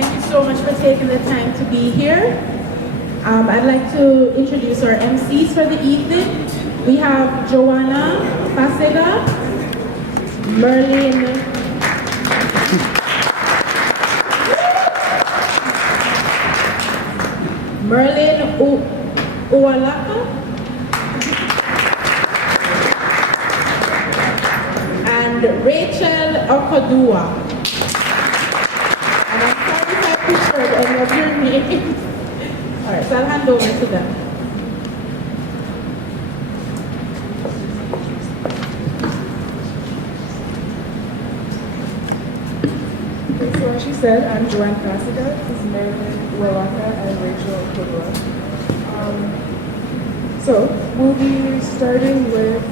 Thank you so much for taking the time to be here. I'd like to introduce our MCs for the evening. We have Joanna Fasega, Merlin Uwalaka, and Rachel Okodua. And I'm sorry if I butchered any of your names. All right, so I'll hand over to them. So as she said, I'm Joanne Fasega, this is Marilyn Uwalaka, and Rachel Okodua. So we'll be starting with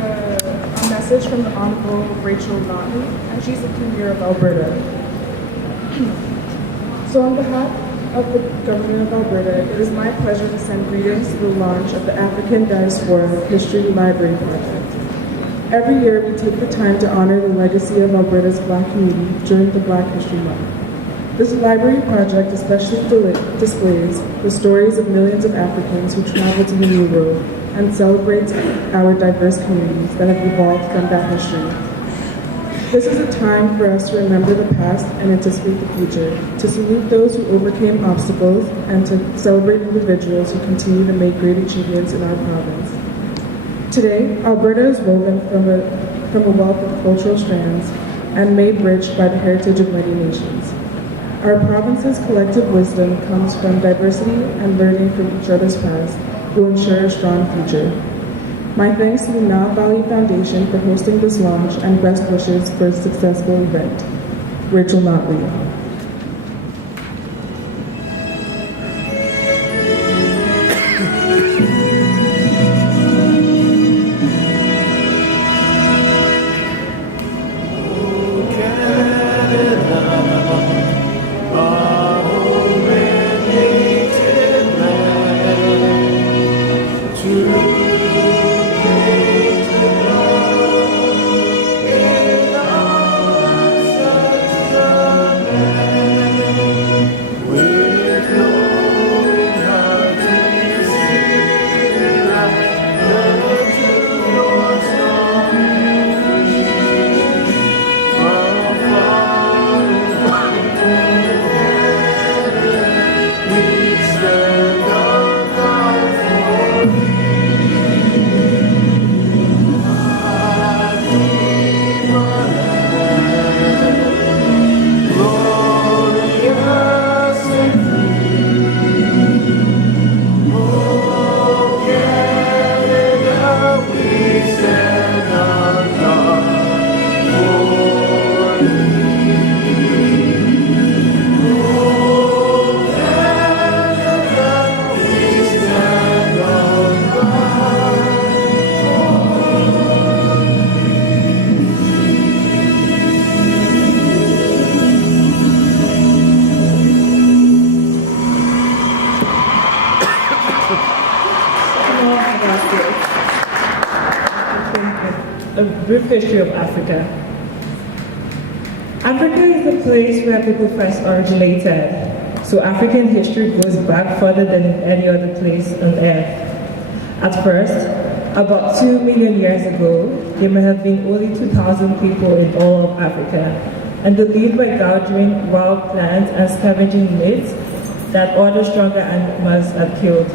a message from the Honorable Rachel Notley, and she's the Premier of Alberta. So on behalf of the Government of Alberta, it is my pleasure to send greetings to the launch of the African Diaspora History Library Project. Every year we take the time to honor the legacy of Alberta's Black community during the Black History Month. This library project especially displays the stories of millions of Africans who travel to the New World and celebrates our diverse communities that have evolved from that history. This is a time for us to remember the past and anticipate the future, to salute those who overcame obstacles, and to celebrate individuals who continue to make great achievements in our province. Today, Alberta is woven from a wealth of cultural strands and made rich by the heritage of many nations. Our province's collective wisdom comes from diversity, and learning from each other's past will ensure a strong future. My thanks to the Nile Valley Foundation for hosting this launch, and best wishes for a successful event. Rachel Notley. A brief history of Africa. Africa is the place where people first originated, so African history goes back further than in any other place on earth. At first, about 2 million years ago, there may have been only 2,000 people in all of Africa, and they lived by gathering wild plants and scavenging meat that other stronger animals had killed.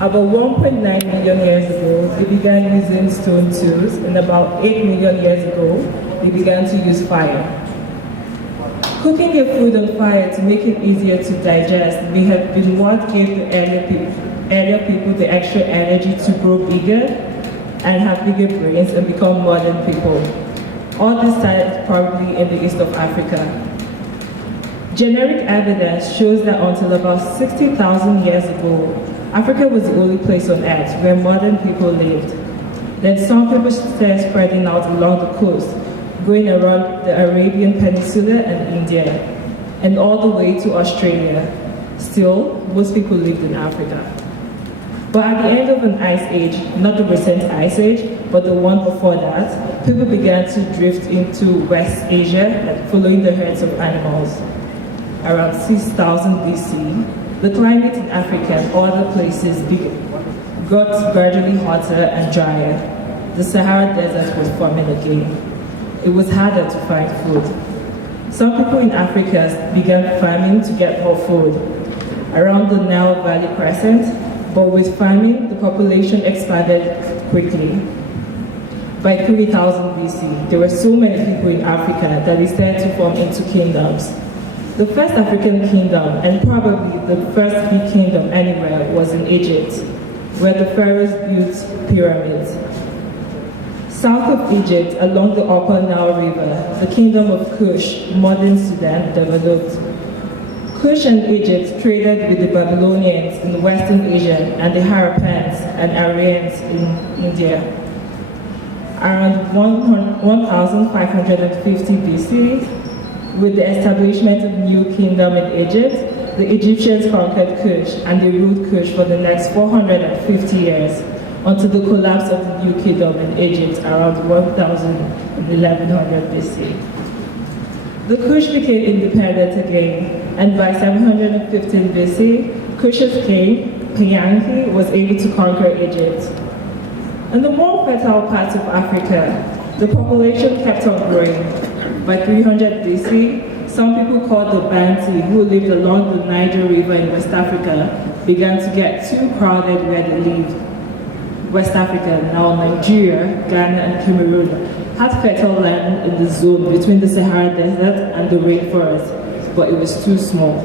About 1.9 million years ago, they began using stone tools, and about 8 million years ago, they began to use fire. Cooking their food on fire to make it easier to digest may have been what gave the earlier people the extra energy to grow bigger and have bigger brains and become modern people. All this started probably in the east of Africa. Generic evidence shows that until about 60,000 years ago, Africa was the only place on earth where modern people lived. Then some people started spreading out along the coast, going around the Arabian Peninsula and India, and all the way to Australia. Still, most people lived in Africa. But at the end of an ice age, not the recent ice age, but the one before that, people began to drift into West Asia, following the herds of animals. around 6000 BC, the climate in Africa and other places got gradually hotter and drier. The Sahara Desert was forming again. It was harder to find food. Some people in Africa began farming to get more food around the Nile Valley Crescent, but with farming, the population expanded quickly. By 3000 BC, there were so many people in Africa that they started to form into kingdoms. The first African kingdom, and probably the first big kingdom anywhere, was in Egypt, where the pharaohs built pyramids. South of Egypt, along the upper Nile River, the kingdom of Kush, modern Sudan, developed. Kush and Egypt traded with the Babylonians in Western Asia and the Harappans and Aryans in India. Around 1550 BC, with the establishment of a new kingdom in Egypt, the Egyptians conquered Kush and they ruled Kush for the next 450 years until the collapse of the new kingdom in Egypt around 1100 BC. The Kush became independent again, and by 715 BC, Kush's king, Payanki, was able to conquer Egypt. In the more fertile parts of Africa, the population kept on growing. By 300 BC, some people called the Bantu who lived along the Niger River in West Africa began to get too crowded where they lived. West Africa, now Nigeria, Ghana, and Cameroon, had fertile land in the zone between the Sahara Desert and the rainforest, but it was too small.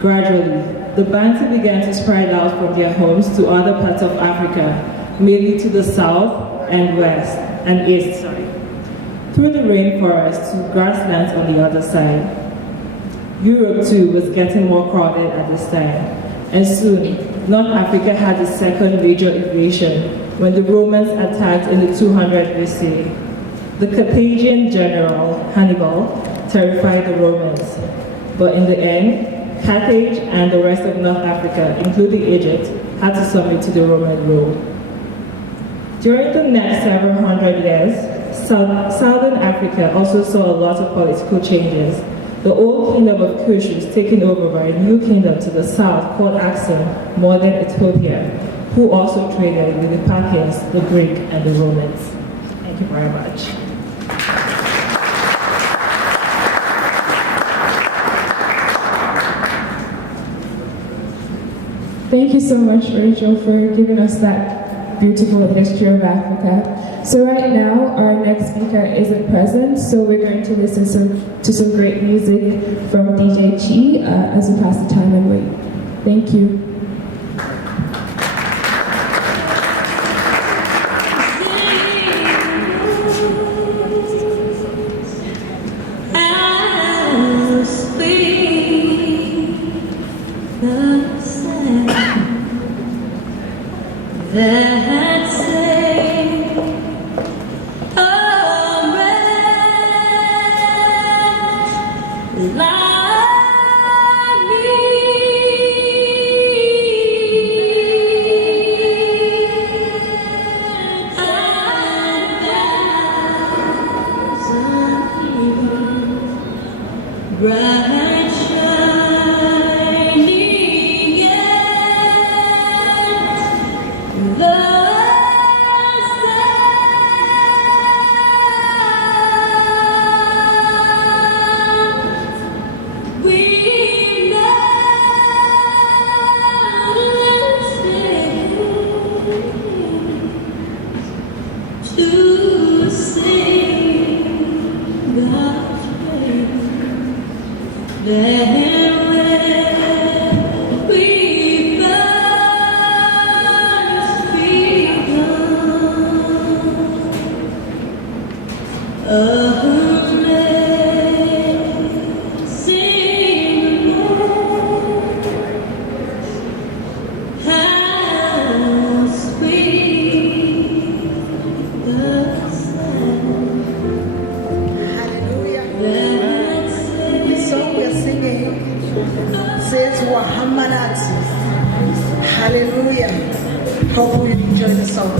Gradually, the Bantu began to spread out from their homes to other parts of Africa, mainly to the south and west and east, through the rainforest to grasslands on the other side. Europe too was getting more crowded at this time, and soon North Africa had its second major invasion when the Romans attacked in the 200 BC. The Carthaginian general Hannibal terrified the Romans, but in the end, Carthage and the rest of North Africa, including Egypt, had to submit to the Roman rule. During the next several hundred years, Southern Africa also saw a lot of political changes. The old kingdom of Kush was taken over by a new kingdom to the south called Axum, modern Ethiopia, who also traded with the Parthians, the Greek, and the Romans. Thank you very much. Thank you so much, Rachel, for giving us that beautiful history of Africa. So right now, our next speaker isn't present, so we're going to listen to some great music from DJ Chi as we pass the time and wait. Thank you. That say, oh, red, like me, bright shining yet the Hallelujah. Hope you enjoy the song.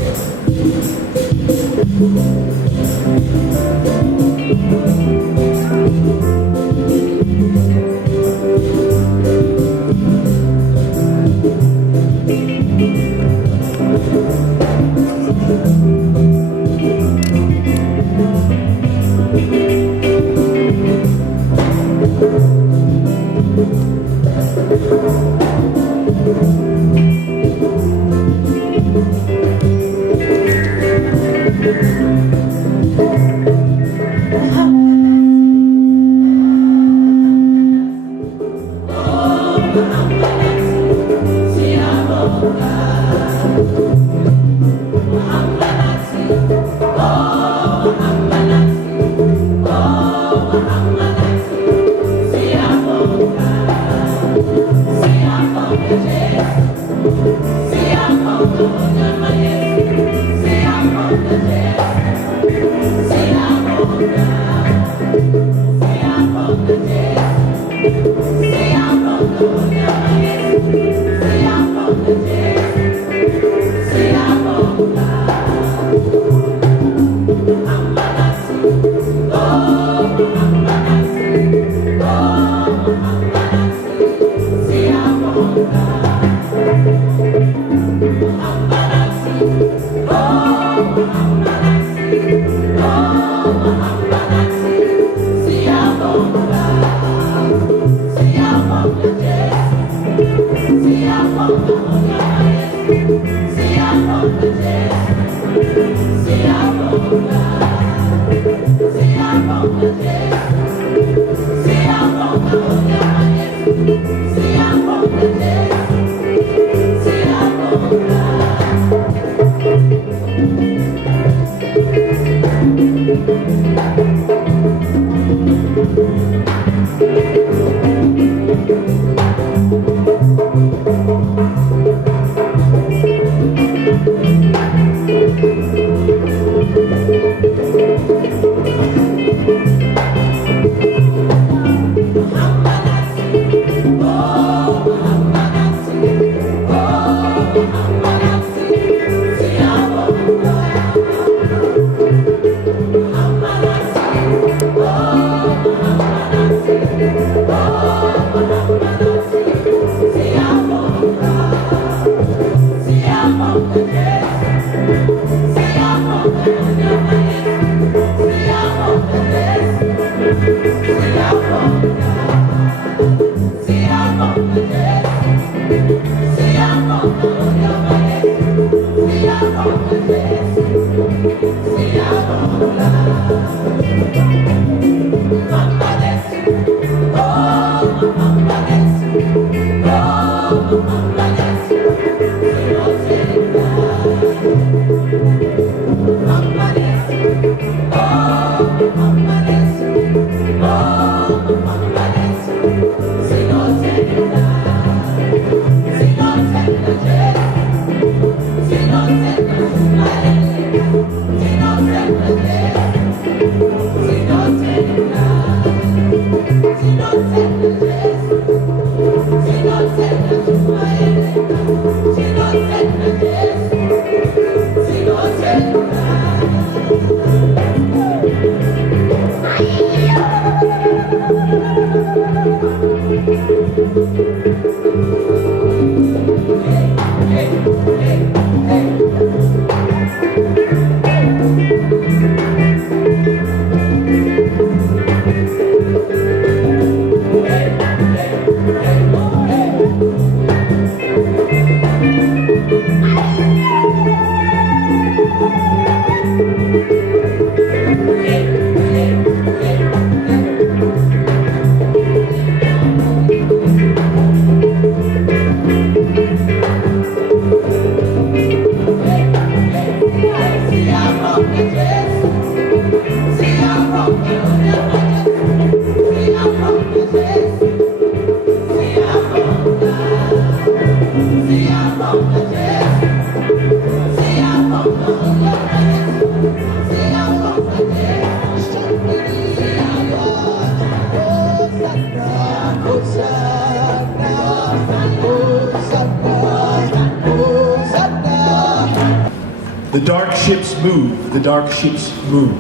The dark ships move, the dark ships move.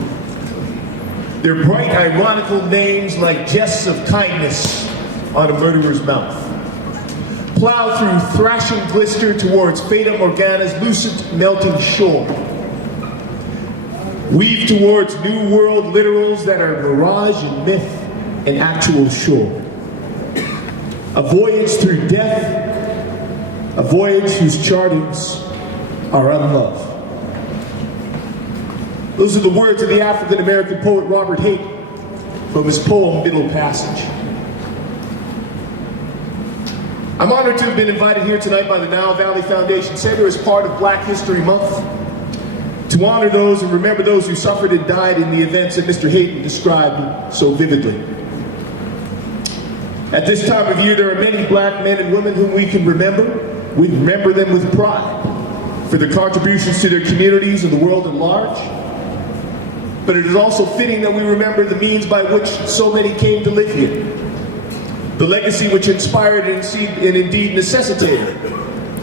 Their bright, ironical names like jests of kindness on a murderer's mouth. Plow through thrashing glister towards Fata Morgana's lucent melting shore. Weave towards new world literals that are mirage and myth and actual shore. A voyage through death, a voyage whose chartings are unloved. Those are the words of the African-American poet Robert Hayden from his poem, Middle Passage. I'm honored to have been invited here tonight by the Nile Valley Foundation Center as part of Black History Month to honor those and remember those who suffered and died in the events that Mr. Hayden described so vividly. At this time of year, there are many black men and women whom we can remember. We remember them with pride for their contributions to their communities and the world at large. But it is also fitting that we remember the means by which so many came to live here. The legacy which inspired and indeed necessitated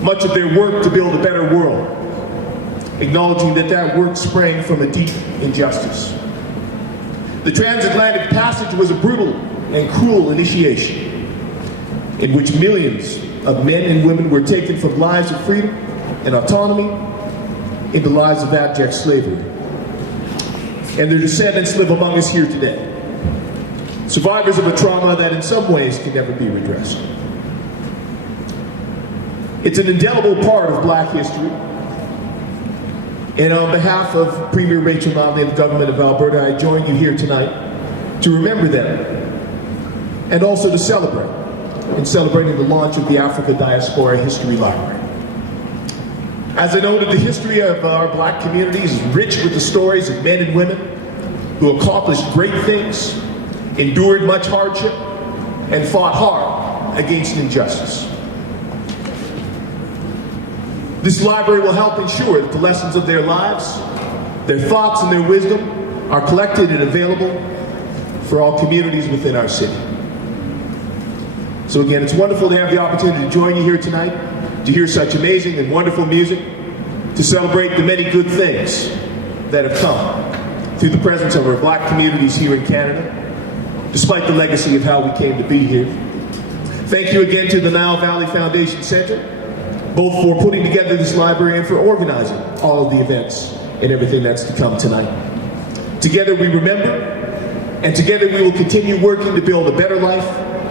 much of their work to build a better world, acknowledging that that work sprang from a deep injustice. The transatlantic passage was a brutal and cruel initiation in which millions of men and women were taken from lives of freedom and autonomy into lives of abject slavery. And their descendants live among us here today, survivors of a trauma that in some ways can never be redressed. It's an indelible part of Black history. And on behalf of Premier Rachel Notley and the government of Alberta, I join you here tonight to remember them and also to celebrate in celebrating the launch of the Africa Diaspora History Library. As I noted, the history of our Black communities is rich with the stories of men and women who accomplished great things, endured much hardship, and fought hard against injustice. This library will help ensure that the lessons of their lives, their thoughts, and their wisdom are collected and available for all communities within our city. So again, it's wonderful to have the opportunity to join you here tonight, to hear such amazing and wonderful music, to celebrate the many good things that have come through the presence of our Black communities here in Canada, despite the legacy of how we came to be here. Thank you again to the Nile Valley Foundation Center, both for putting together this library and for organizing all of the events and everything that's to come tonight. Together we remember, and together we will continue working to build a better life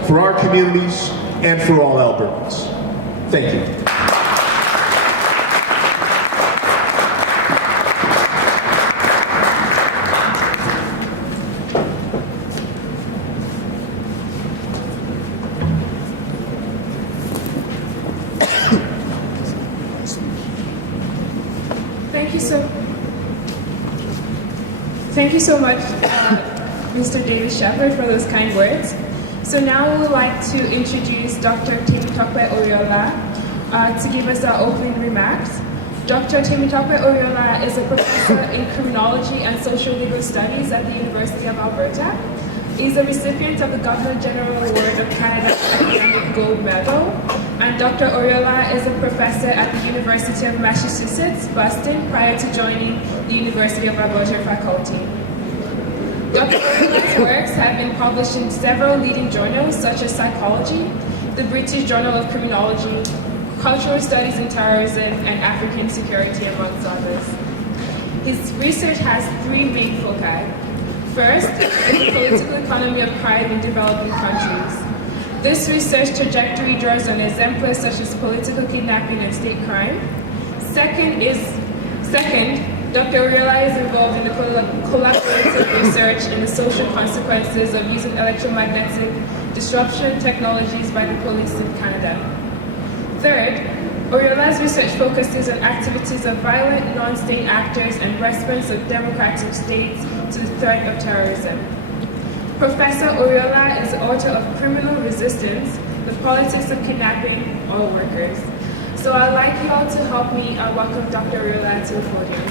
for our communities and for all Albertans. Thank you. Thank you so much, Mr. David Shepherd, for those kind words. So now we would like to introduce Dr. Temitope Oriola to give us our opening remarks. Dr. Temitope Oriola is a professor in criminology and social legal studies at the University of Alberta. He's a recipient of the Governor General Award of Canada Academic Gold Medal. And Dr. Oriola is a professor at the University of Massachusetts, Boston, prior to joining the University of Alberta faculty. Dr. Oriola's works have been published in several leading journals such as Psychology, the British Journal of Criminology, Cultural Studies in Terrorism, and African Security, amongst others. His research has three main foci. First is the political economy of crime in developing countries. This research trajectory draws on exemplars such as political kidnapping and state crime. Second, Dr. Oriola is involved in the collaborative research in the social consequences of using electromagnetic disruption technologies by the police in Canada. Third, Oriola's research focuses on activities of violent non-state actors and response of democratic states to the threat of terrorism. Professor Oriola is the author of Criminal Resistance, The Politics of Kidnapping Oil Workers. So I'd like you all to help me welcome Dr. Oriola to the podium.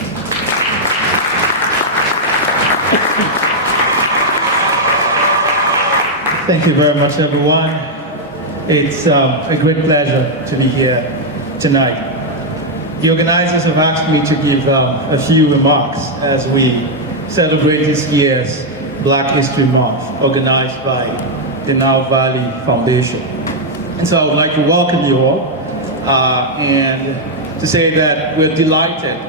Thank you very much, everyone. It's a great pleasure to be here tonight. The organizers have asked me to give a few remarks as we celebrate this year's Black History Month, organized by the Nile Valley Foundation. And so I would like to welcome you all and to say that we're delighted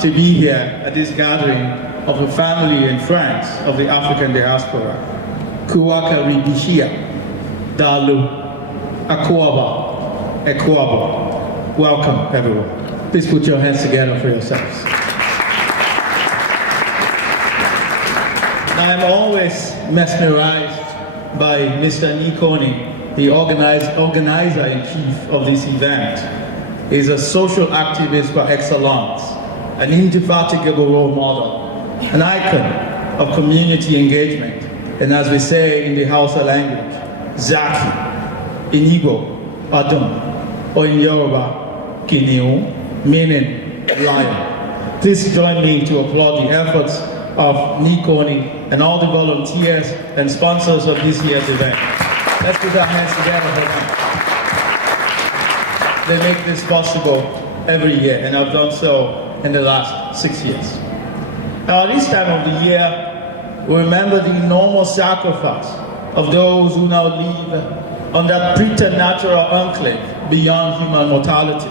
to be here at this gathering of the family and friends of the African diaspora. Kuwaka Ribishia, Dalu, Akwaba, Ekwaba. Welcome, everyone. Please put your hands together for yourselves. I'm always mesmerized by Mr. Niscom, the organizer-in-chief of this event. He's a social activist par excellence, an indefatigable role model, an icon of community engagement, and as we say in the Hausa language, Zaki, in Igbo, Adam, or in Yoruba, Kineo, meaning lion. Please join me to applaud the efforts of Niscom and all the volunteers and sponsors of this year's event. Let's put our hands together for them. They make this possible every year, and I've done so in the last 6 years. Now, at this time of the year, we remember the enormous sacrifice of those who now live on that preternatural enclave beyond human mortality.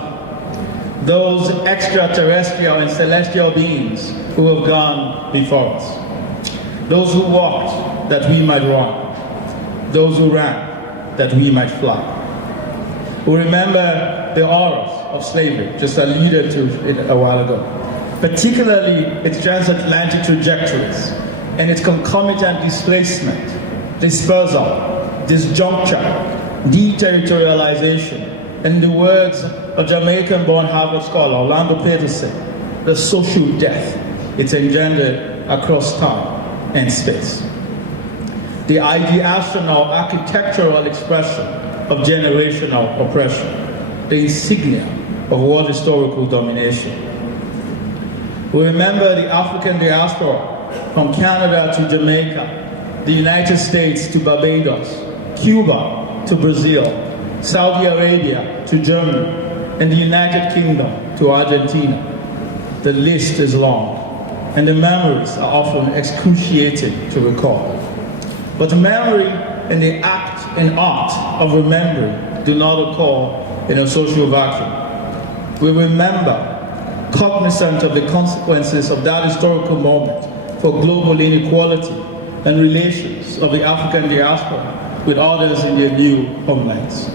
Those extraterrestrial and celestial beings who have gone before us. Those who walked that we might run. Those who ran that we might fly. We remember the horrors of slavery, just alluded to it a while ago, particularly its transatlantic trajectories and its concomitant displacement, dispersal, disjuncture, deterritorialization, and the words of Jamaican-born Harvard scholar Orlando Peterson, the social death it's engendered across time and space. The ideational architectural expression of generational oppression, the insignia of world historical domination. We remember the African diaspora from Canada to Jamaica, the United States to Barbados, Cuba to Brazil, Saudi Arabia to Germany, and the United Kingdom to Argentina. The list is long, and the memories are often excruciating to recall. But memory and the act and art of remembering do not occur in a social vacuum. We remember, cognizant of the consequences of that historical moment for global inequality and relations of the African diaspora with others in their new homelands.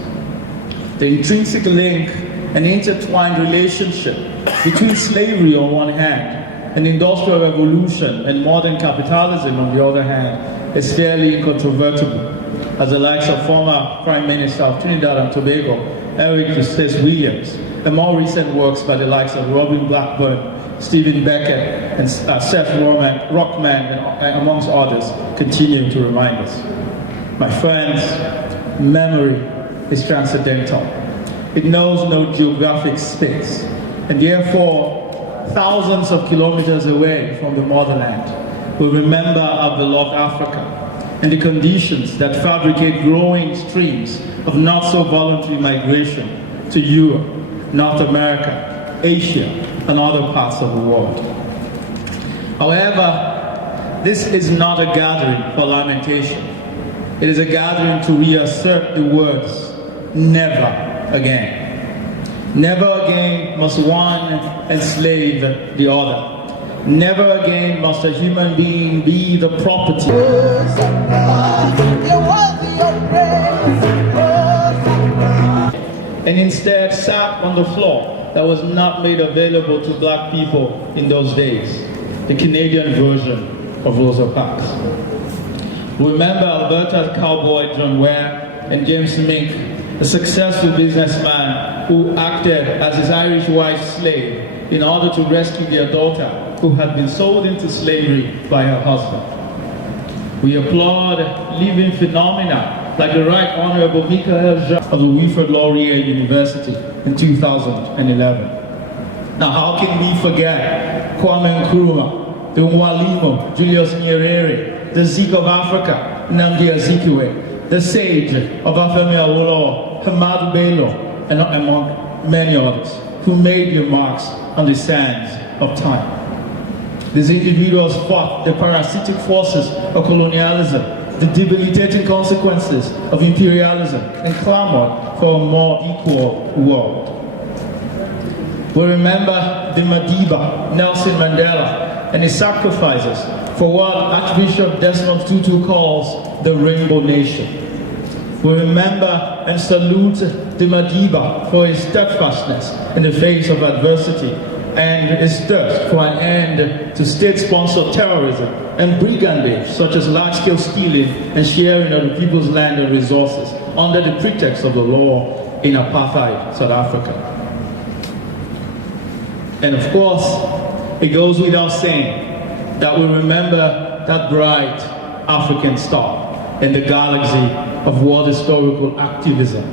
The intrinsic link and intertwined relationship between slavery on one hand and industrial revolution and modern capitalism on the other hand is fairly incontrovertible, as the likes of former Prime Minister of Trinidad and Tobago, Eric Justice Williams, and more recent works by the likes of Robin Blackburn, Stephen Beckett, and Seth Rockman, and amongst others, continue to remind us. My friends, memory is transcendental. It knows no geographic space, and therefore, thousands of kilometers away from the motherland, we remember our beloved Africa and the conditions that fabricate growing streams of not-so-voluntary migration to Europe, North America, Asia, and other parts of the world. However, this is not a gathering for lamentation. It is a gathering to reassert the words, never again. Never again must one enslave the other. Never again must a human being be the property. And instead sat on the floor that was not made available to black people in those days, the Canadian version of Rosa Parks. Remember Alberta's cowboy John Ware and James Mink, a successful businessman who acted as his Irish wife's slave in order to rescue their daughter who had been sold into slavery by her husband. We applaud living phenomena like the Right Honorable Michael Jean of the Wilfrid Laurier University in 2011. Now, how can we forget Kwame Nkrumah, the Mwalimu, Julius Nyerere, the Zeke of Africa, Nnamdi Azikiwe, the sage of Afemi Awolowo, Ahmadu Bello, and among many others, who made their marks on the sands of time. These individuals fought the parasitic forces of colonialism, the debilitating consequences of imperialism, and clamored for a more equal world. We remember the Madiba, Nelson Mandela, and his sacrifices for what Archbishop Desmond Tutu calls the Rainbow Nation. We remember and salute the Madiba for his steadfastness in the face of adversity and his thirst for an end to state-sponsored terrorism and brigandage such as large-scale stealing and sharing of the people's land and resources under the pretext of the law in apartheid South Africa. And of course, it goes without saying that we remember that bright African star in the galaxy of world historical activism,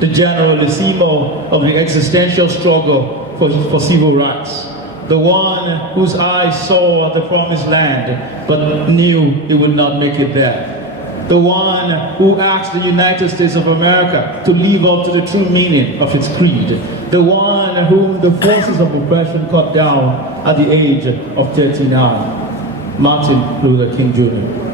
the generalissimo of the existential struggle for civil rights, the one whose eyes saw the promised land but knew it would not make it there, the one who asked the United States of America to live up to the true meaning of its creed, the one whom the forces of oppression cut down at the age of 39, Martin Luther King Jr.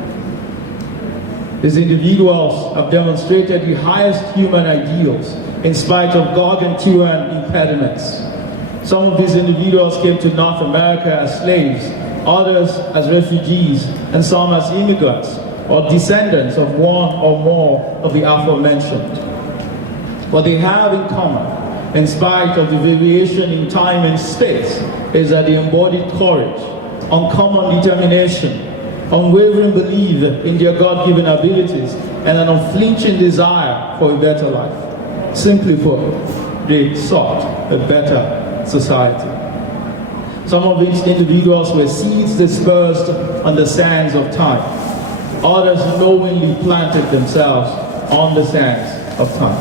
These individuals have demonstrated the highest human ideals in spite of gargantuan impediments. Some of these individuals came to North America as slaves, others as refugees, and some as immigrants or descendants of one or more of the aforementioned. What they have in common, in spite of the variation in time and space, is that they embodied courage, uncommon determination, unwavering belief in their God-given abilities, and an unflinching desire for a better life. Simply put, they sought a better society. Some of these individuals were seeds dispersed on the sands of time. Others knowingly planted themselves on the sands of time.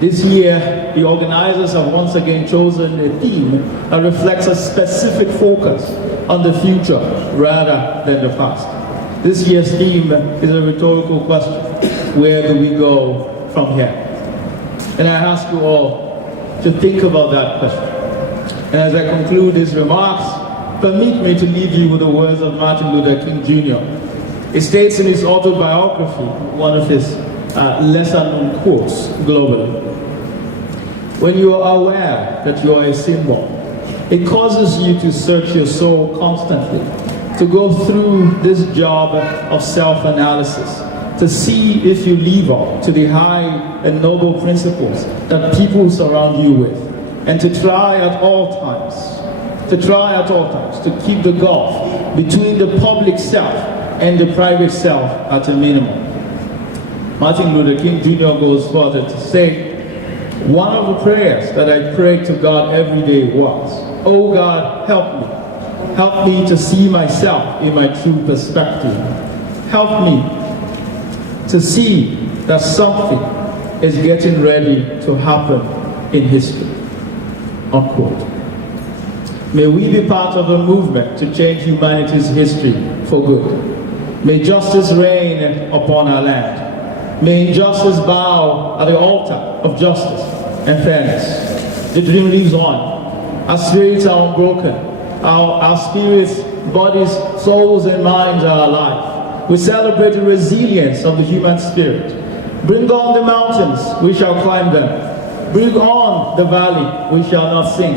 This year, the organizers have once again chosen a theme that reflects a specific focus on the future rather than the past. This year's theme is a rhetorical question. Where do we go from here? And I ask you all to think about that question. And as I conclude these remarks, permit me to leave you with the words of Martin Luther King Jr. He states in his autobiography, one of his lesser known quotes globally, when you are aware that you are a symbol, it causes you to search your soul constantly, to go through this job of self-analysis, to see if you live up to the high and noble principles that people surround you with, and to try at all times to keep the gulf between the public self and the private self at a minimum. Martin Luther King Jr. goes further to say, one of the prayers that I pray to God every day was, oh God, help me. Help me to see myself in my true perspective. Help me to see that something is getting ready to happen in history. Unquote. May we be part of a movement to change humanity's history for good. May justice reign upon our land. May injustice bow at the altar of justice and fairness. The dream lives on. Our spirits are unbroken. Our spirits, bodies, souls, and minds are alive. We celebrate the resilience of the human spirit. Bring on the mountains, we shall climb them. Bring on the valley, we shall not sink.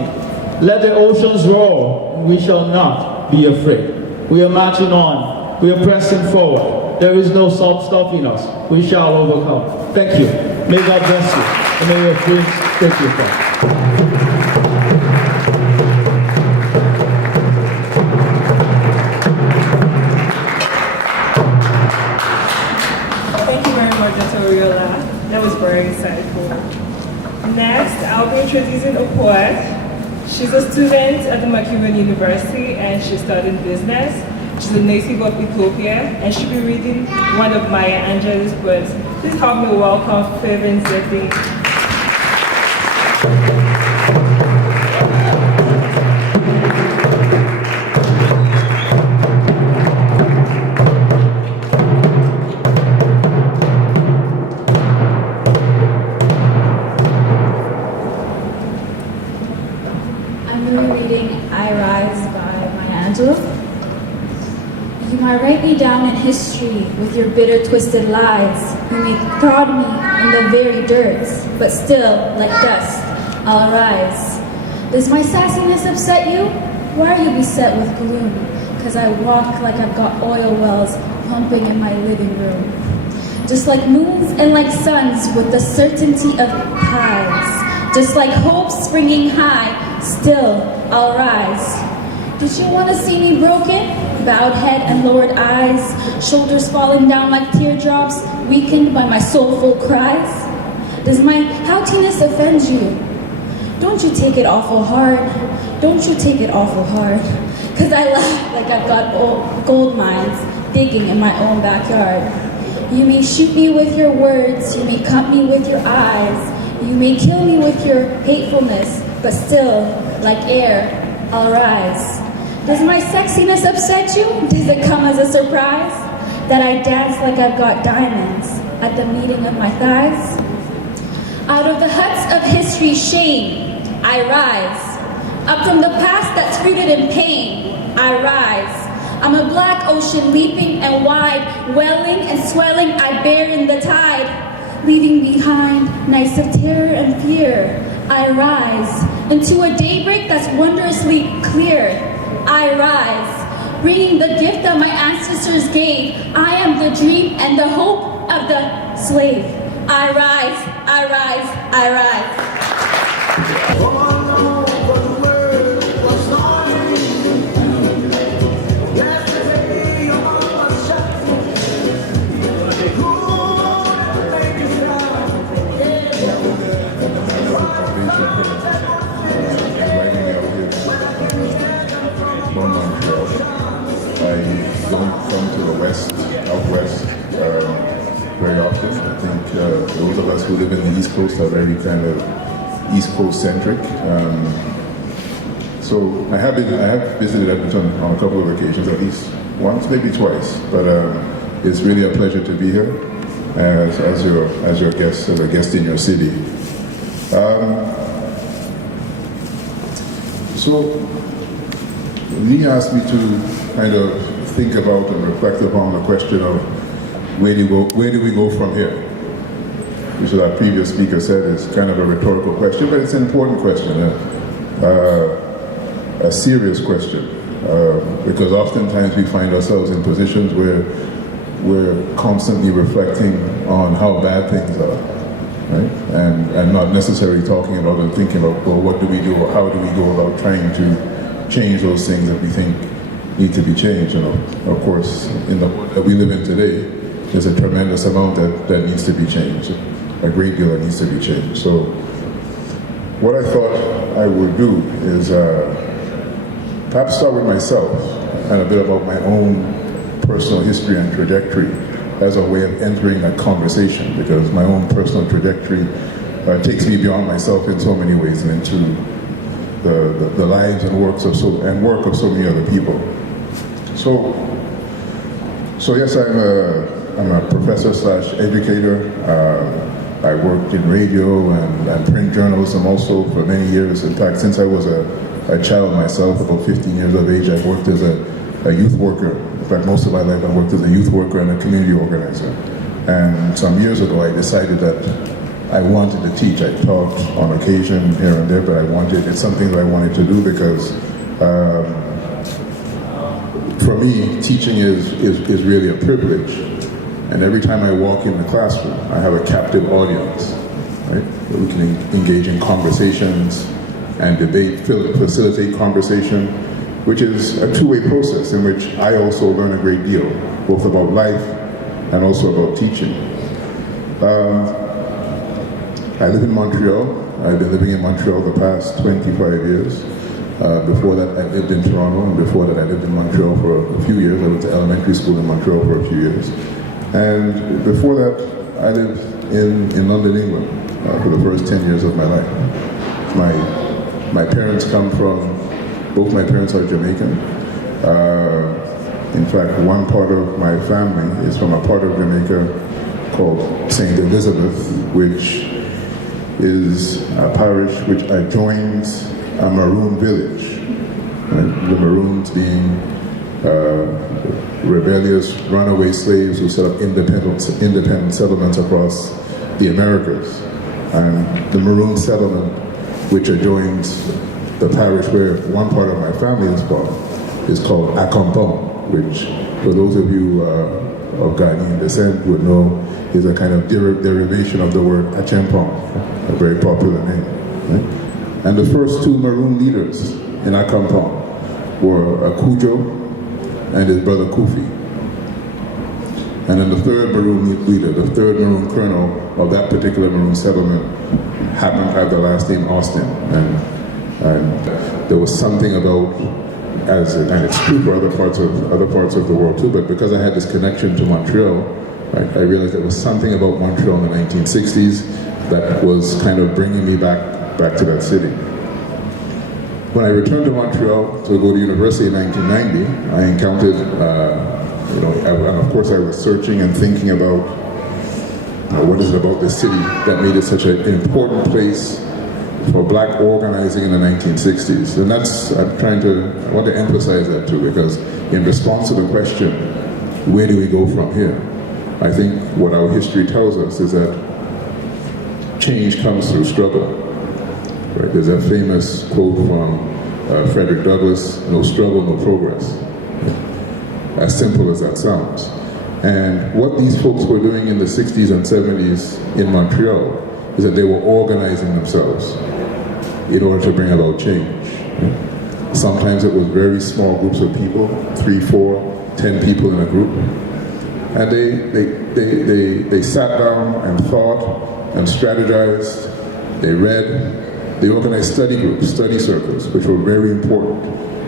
Let the oceans roar, we shall not be afraid. We are marching on. We are pressing forward. There is no stopping us. We shall overcome. Thank you. May God bless you. And may your dreams take you far. That was very insightful. Next, I'll be introducing a poet. She's a student at the McEwen University and she's studying business. She's a native of Ethiopia and she'll be reading one of Maya Angelou's poems. Please help me welcome Faven Zeti. You might write me down in history with your bitter, twisted lies. You may prod me in the very dirt, but still, like dust, I'll arise. Does my sassiness upset you? Why are you beset with gloom? 'Cause I walk like I've got oil wells pumping in my living room. just like moons and like suns with the certainty of tides, just like hope springing high, still I'll rise. Did you want to see me broken? Bowed head and lowered eyes, shoulders falling down like teardrops, weakened by my soulful cries? Does my haughtiness offend you? Don't you take it awful hard. Don't you take it awful hard. Cause I laugh like I've got gold mines digging in my own backyard. You may shoot me with your words, you may cut me with your eyes, you may kill me with your hatefulness, but still, like air, I'll rise. Does my sexiness upset you? Does it come as a surprise that I dance like I've got diamonds at the meeting of my thighs? Out of the huts of history's shame, I rise. Up from the past that's rooted in pain, I rise. I'm a black ocean leaping and wide, welling and swelling, I bear in the tide. Leaving behind nights of terror and fear, I rise. Into a daybreak that's wondrously clear, I rise. Bringing the gift that my ancestors gave, I am the dream and the hope of the slave. I rise, I rise, I rise. I don't come to the west, out west, very often. I think those of us who live in the East Coast are very kind of East Coast centric. So I have visited Edmonton on a couple of occasions, at least once, maybe twice. But it's really a pleasure to be here as your guest, as a guest in your city. So Lee asked me to kind of think about and reflect upon the question of where do we go from here? Which, as our previous speaker said, is kind of a rhetorical question, but it's an important question, a serious question, because oftentimes we find ourselves in positions where we're constantly reflecting on how bad things are, right? And not necessarily talking about and thinking about, well, what do we do or how do we go about trying to change those things that we think need to be changed. You know, of course, in the world that we live in today, there's a tremendous amount that needs to be changed, a great deal that needs to be changed. So what I thought I would do is perhaps start with myself and a bit about my own personal history and trajectory as a way of entering that conversation, because my own personal trajectory takes me beyond myself in so many ways and into the lives and work of so many other people. So yes, I'm a professor / educator. I worked in radio and print journalism also for many years. In fact, since I was a child myself, about 15 years of age, I worked as a youth worker. In fact, most of my life I worked as a youth worker and a community organizer. And some years ago, I decided that I wanted to teach. I taught on occasion here and there, but it's something that I wanted to do because for me, teaching is really a privilege. And every time I walk in the classroom, I have a captive audience, right? We can engage in conversations and debate, facilitate conversation, which is a two-way process in which I also learn a great deal, both about life and also about teaching. I live in Montreal. I've been living in Montreal the past 25 years. Before that, I lived in Toronto, and before that, I lived in Montreal for a few years. I went to elementary school in Montreal for a few years. And before that, I lived in London, England, for the first 10 years of my life. My parents both my parents are Jamaican. In fact, one part of my family is from a part of Jamaica called St. Elizabeth, which is a parish which adjoins a Maroon village. Right? The Maroons being rebellious runaway slaves who set up independent settlements across the Americas. And the Maroon settlement, which adjoins the parish where one part of my family is called Accompong, which, for those of you of Ghanaian descent would know is a kind of derivation of the word Achempong, a very popular name. Right? And the first two Maroon leaders in Achampong were Akujo and his brother Kofi. And then the third Maroon leader, the third Maroon colonel of that particular Maroon settlement happened to have the last name Austin. And there was something about, and it's true for other parts of the world too, but because I had this connection to Montreal, right, I realized there was something about Montreal in the 1960s that was kind of bringing me back to that city. When I returned to Montreal to go to university in 1990, I encountered, and of course I was searching and thinking about what is it about this city that made it such an important place for black organizing in the 1960s. And that's, I want to emphasize that too, because in response to the question, where do we go from here? I think what our history tells us is that change comes through struggle. Right? There's a famous quote from Frederick Douglass, no struggle, no progress. As simple as that sounds. And what these folks were doing in the 60s and 70s in Montreal is that they were organizing themselves in order to bring about change. Sometimes it was very small groups of people, 3, 4, 10 people in a group. And they sat down and thought and strategized, they read, they organized study groups, study circles, which were very important.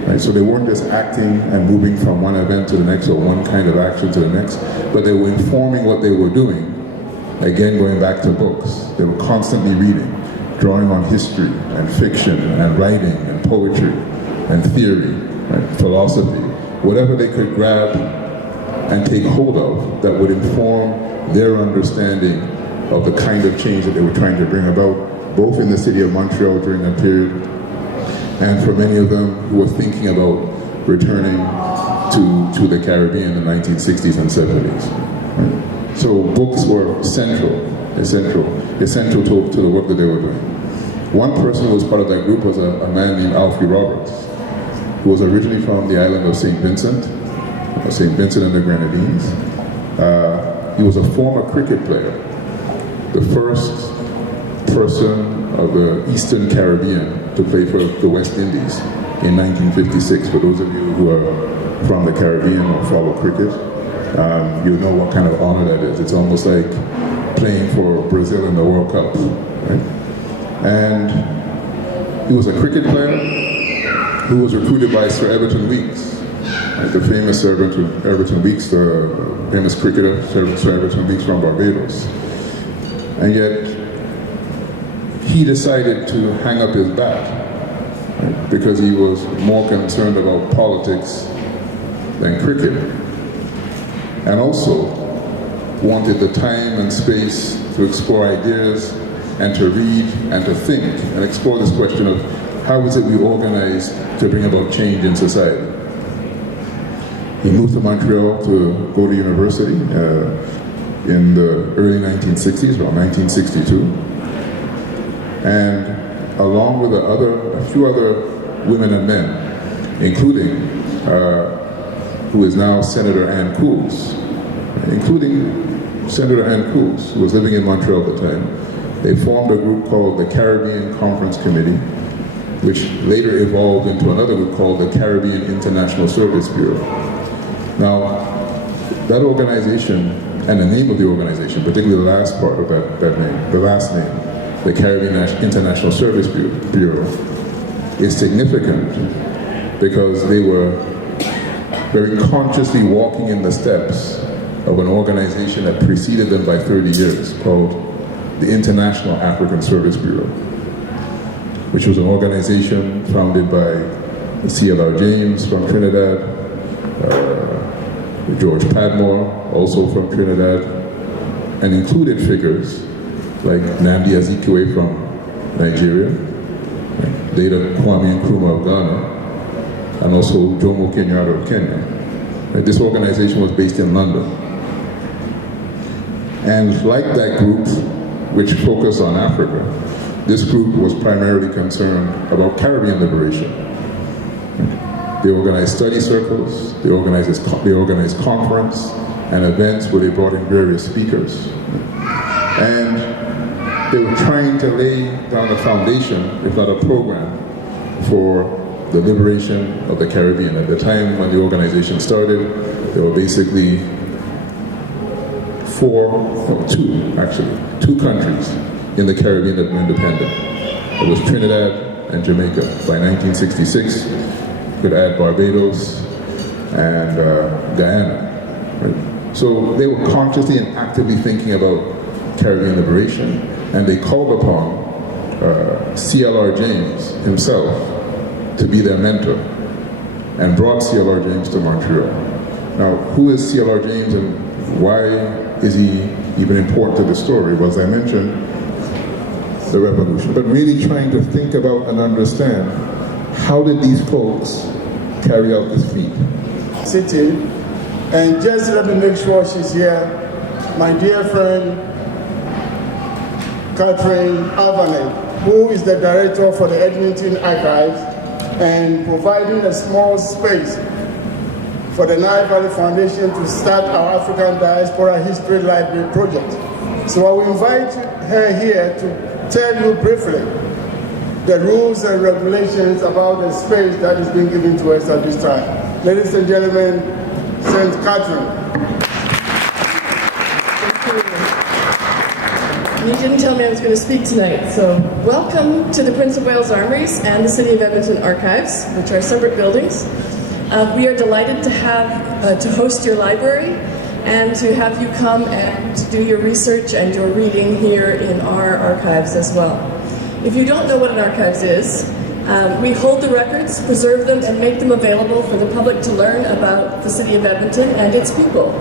Right? So they weren't just acting and moving from one event to the next or one kind of action to the next, but they were informing what they were doing. Again, going back to books, they were constantly reading, drawing on history and fiction and writing and poetry and theory, right? Philosophy, whatever they could grab and take hold of that would inform their understanding of the kind of change that they were trying to bring about, both in the city of Montreal during that period, and for many of them who were thinking about returning to the Caribbean in the 1960s and 70s. Right? So books were essential to the work that they were doing. One person who was part of that group was a man named Alfie Roberts, who was originally from the island of St. Vincent and the Grenadines. He was a former cricket player, the first person of the Eastern Caribbean to play for the West Indies in 1956. For those of you who are from the Caribbean or follow cricket, you know what kind of honor that is. It's almost like playing for Brazil in the World Cup, right? And he was a cricket player who was recruited by Sir Everton Weekes, right? The famous Sir Everton Weekes, the famous cricketer, Sir Everton Weekes from Barbados. And yet, he decided to hang up his bat, right? Because he was more concerned about politics than cricket. And also wanted the time and space to explore ideas and to read and to think and explore this question of how is it we organize to bring about change in society. He moved to Montreal to go to university in the early 1960s, around 1962. And along with a few other women and men, including who is now Senator Ann Coules, who was living in Montreal at the time. They formed a group called the Caribbean Conference Committee, which later evolved into another group called the Caribbean International Service Bureau. Now, that organization, and the name of the organization, particularly the last part of that name, the last name, the Caribbean International Service Bureau, is significant because they were very consciously walking in the steps of an organization that preceded them by 30 years called the International African Service Bureau, which was an organization founded by C.L.R. James from Trinidad, George Padmore, also from Trinidad, and included figures like Nnamdi Azikiwe from Nigeria, later Kwame Nkrumah of Ghana, and also Jomo Kenyatta of Kenya. This organization was based in London. And like that group, which focused on Africa, this group was primarily concerned about Caribbean liberation. They organized study circles, they organized conference, and events where they brought in various speakers. And they were trying to lay down a foundation, if not a program, for the liberation of the Caribbean. At the time when the organization started, there were basically two countries in the Caribbean that were independent. It was Trinidad and Jamaica. By 1966, you could add Barbados and Guyana. Right? So they were consciously and actively thinking about Caribbean liberation, and they called upon C.L.R. James himself to be their mentor, and brought C.L.R. James to Montreal. Now, who is C.L.R. James and why is he even important to the story? Well, as I mentioned, the revolution, but really trying to think about and understand how did these folks carry out this feat. City, and just let me make sure she's here, my dear friend Catherine Alvanet, who is the director for the Edmonton Archives, and providing a small space for the Nile Valley Foundation to start our African Diaspora History Library project. So I will invite her here to tell you briefly the rules and regulations about the space that is being given to us at this time. Ladies and gentlemen, St. Catherine. You didn't tell me I was going to speak tonight, so welcome to the Prince of Wales Armories and the City of Edmonton Archives, which are separate buildings. We are delighted to have to host your library and to have you come and do your research and your reading here in our archives as well. If you don't know what an archives is, we hold the records, preserve them, and make them available for the public to learn about the City of Edmonton and its people.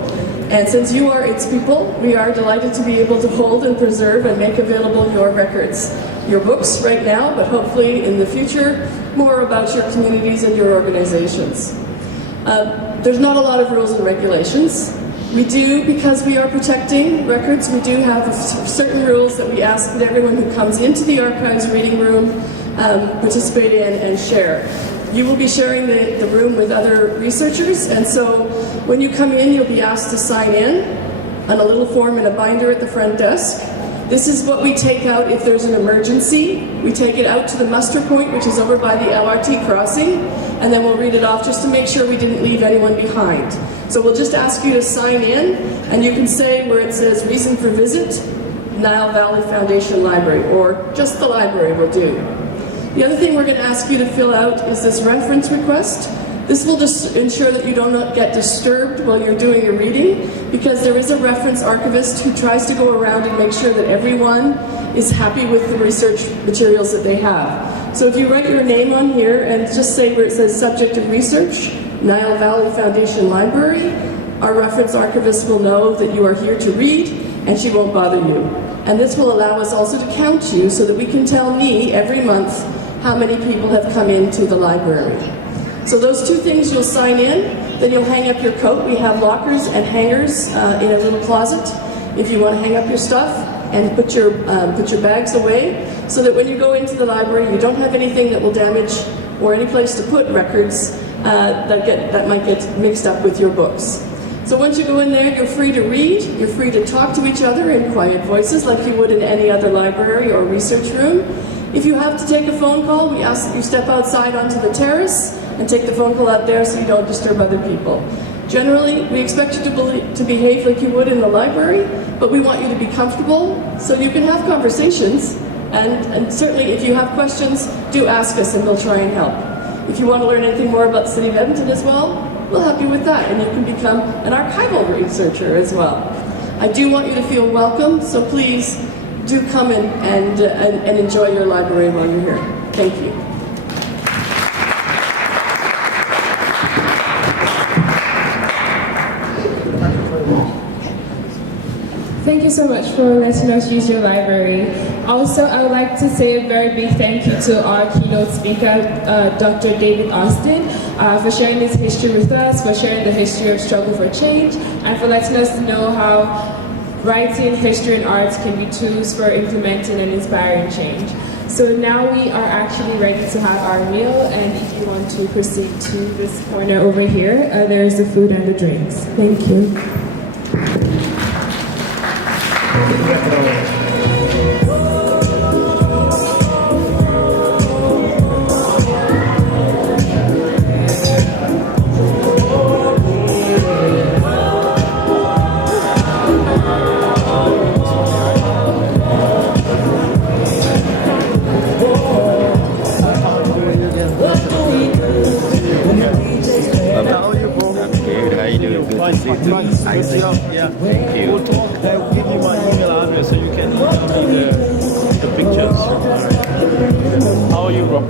And since you are its people, we are delighted to be able to hold and preserve and make available your records, your books right now, but hopefully in the future, more about your communities and your organizations. There's not a lot of rules and regulations. We do, because we are protecting records, we do have certain rules that we ask that everyone who comes into the archives reading room participate in and share. You will be sharing the room with other researchers, and so when you come in, you'll be asked to sign in on a little form in a binder at the front desk. This is what we take out if there's an emergency. We take it out to the muster point, which is over by the LRT crossing, and then we'll read it off just to make sure we didn't leave anyone behind. So we'll just ask you to sign in, and you can say where it says reason for visit, Nile Valley Foundation Library, or just the library will do. The other thing we're going to ask you to fill out is this reference request. This will just ensure that you don't get disturbed while you're doing your reading, because there is a reference archivist who tries to go around and make sure that everyone is happy with the research materials that they have. So if you write your name on here and just say where it says subject of research, Nile Valley Foundation Library, our reference archivist will know that you are here to read, and she won't bother you. And this will allow us also to count you so that we can tell me every month how many people have come into the library. So those two things, you'll sign in, then you'll hang up your coat. We have lockers and hangers in a little closet if you want to hang up your stuff and put your bags away, so that when you go into the library, you don't have anything that will damage or any place to put records that might get mixed up with your books. So once you go in there, you're free to read, you're free to talk to each other in quiet voices like you would in any other library or research room. If you have to take a phone call, we ask that you step outside onto the terrace and take the phone call out there so you don't disturb other people. Generally, we expect you to behave like you would in the library, but we want you to be comfortable so you can have conversations. And certainly, if you have questions, do ask us and we'll try and help. If you want to learn anything more about the City of Edmonton as well, we'll help you with that, and you can become an archival researcher as well. I do want you to feel welcome, so please do come in and enjoy your library while you're here. Thank you. Thank you so much for letting us use your library. Also, I would like to say a very big thank you to our keynote speaker, Dr. David Austin, for sharing his history with us, for sharing the history of struggle for change, and for letting us know how writing, history, and arts can be tools for implementing and inspiring change. So now we are actually ready to have our meal, and if you want to proceed to this corner over here, there's the food and the drinks. Thank you. Yeah. Thank you. I'll give you my email address so you can email me the pictures. All right. How are you, bro?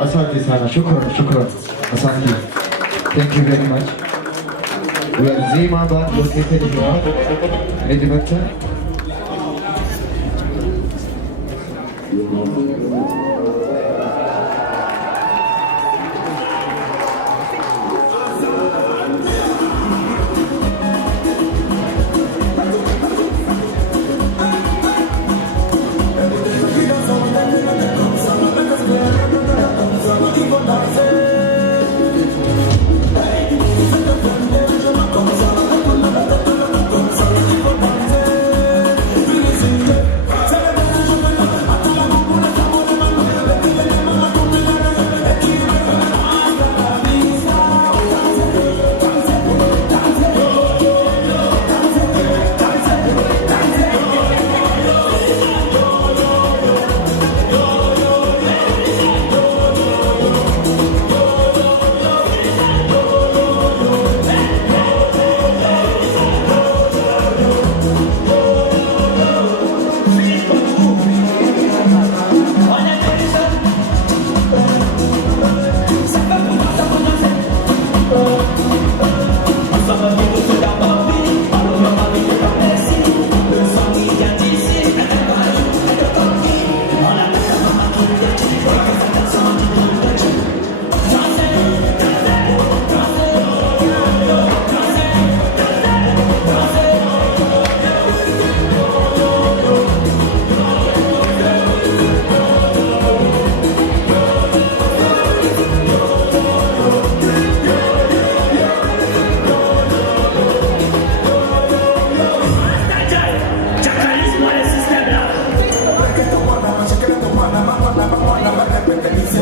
Asante sana, shukran. Asante. Thank you very much. We are Zima Bar located here, Edmonton. Feliz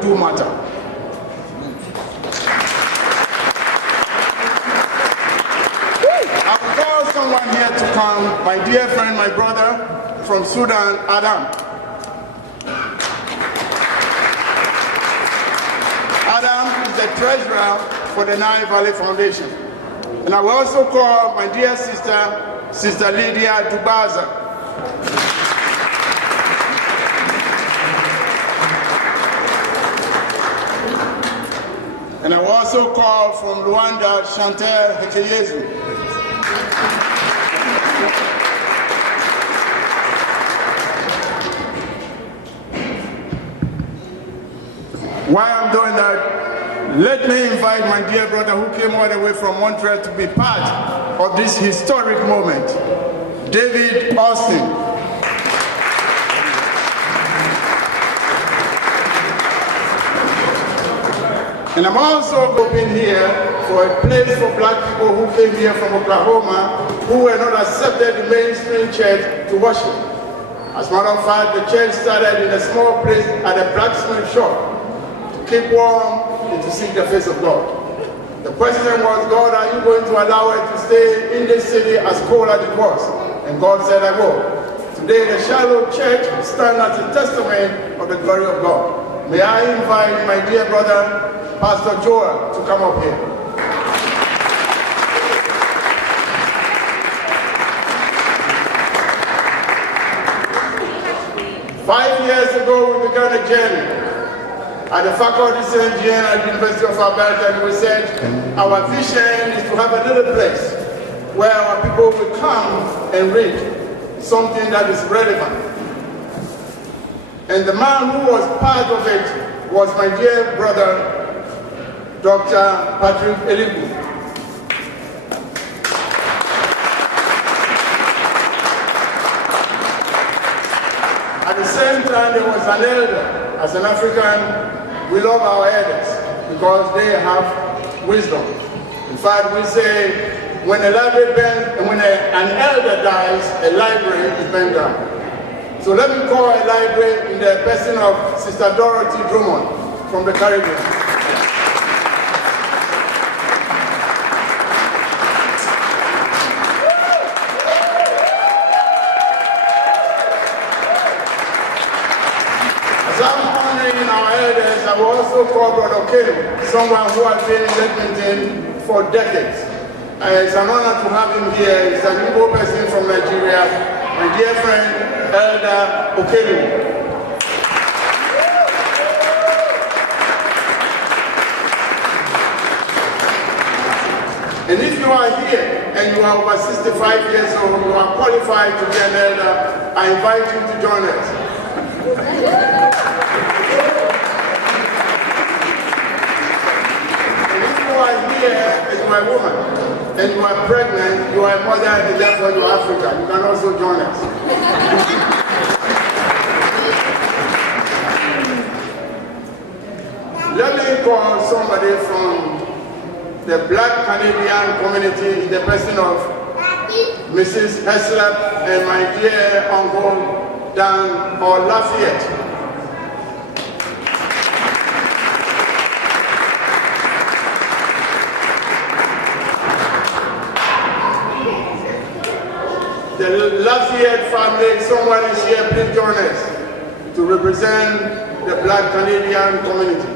do matter. I will call someone here to come, my dear friend, my brother from Sudan, Adam. Adam is the treasurer for the Nile Valley Foundation. And I will also call my dear sister, Sister Lydia Dubaza. And I will also call from Rwanda, Chantal Hekeyezu. While I'm doing that, let me invite my dear brother who came all the way from Montreal to be part of this historic moment, David Austin. And I'm also hoping here for a place for black people who came here from Oklahoma who were not accepted in mainstream church to worship. As a matter of fact, the church started in a small place at a blacksmith shop to keep warm and to seek the face of God. The question was, God, are you going to allow it to stay in this city as cold as it was? And God said, I will. Today, the Shiloh Church stands as a testament of the glory of God. May I invite my dear brother, Pastor Joel, to come up here. Five years ago, we began a journey at the Faculty St. Jean at the University of Alberta, and we said our vision is to have a little place where our people will come and read something that is relevant. And the man who was part of it was my dear brother, Dr. Patrick Elibu. At the same time, there was an elder. As an African, we love our elders because they have wisdom. In fact, we say when a library burns, when an elder dies, a library is burned down. So let me call a library in the person of Sister Dorothy Drummond from the Caribbean. I will also call Brother Kelly, someone who has been in Edmonton for decades. It's an honor to have him here. He's an Igbo person from Nigeria, my dear friend, Elder Okelu. And if you are here and you are over 65 years old, you are qualified to be an elder, I invite you to join us. Here is my woman, and you are pregnant, you are a mother, and therefore you are African. You can also join us. Let me call somebody from the Black Canadian community in the person of Mrs. Heslop and my dear uncle Dan or Lafayette. The Lafayette family, someone is here, please join us to represent the Black Canadian community.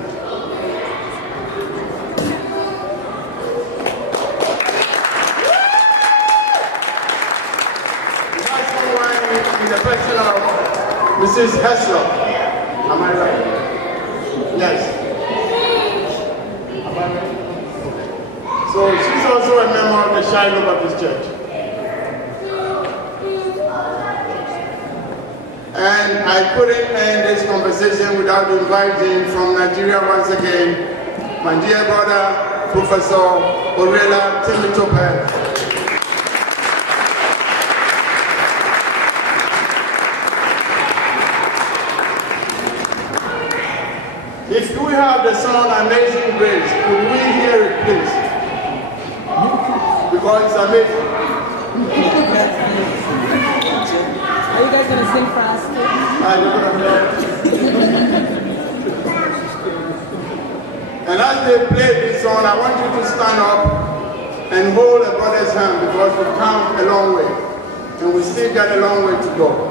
We have someone in the person of Mrs. Heslop. Am I right? Yes. Am I right? So she's also a member of the Shiloh Baptist Church. And I couldn't end this conversation without inviting from Nigeria once again, my dear brother, Professor Orela Temitope. If we have the song Amazing Grace, could we hear it, please? Because it's amazing. Are you guys going to sing fast? I don't know. And as they play this song, I want you to stand up and hold a brother's hand because we've come a long way. And we still got a long way to go.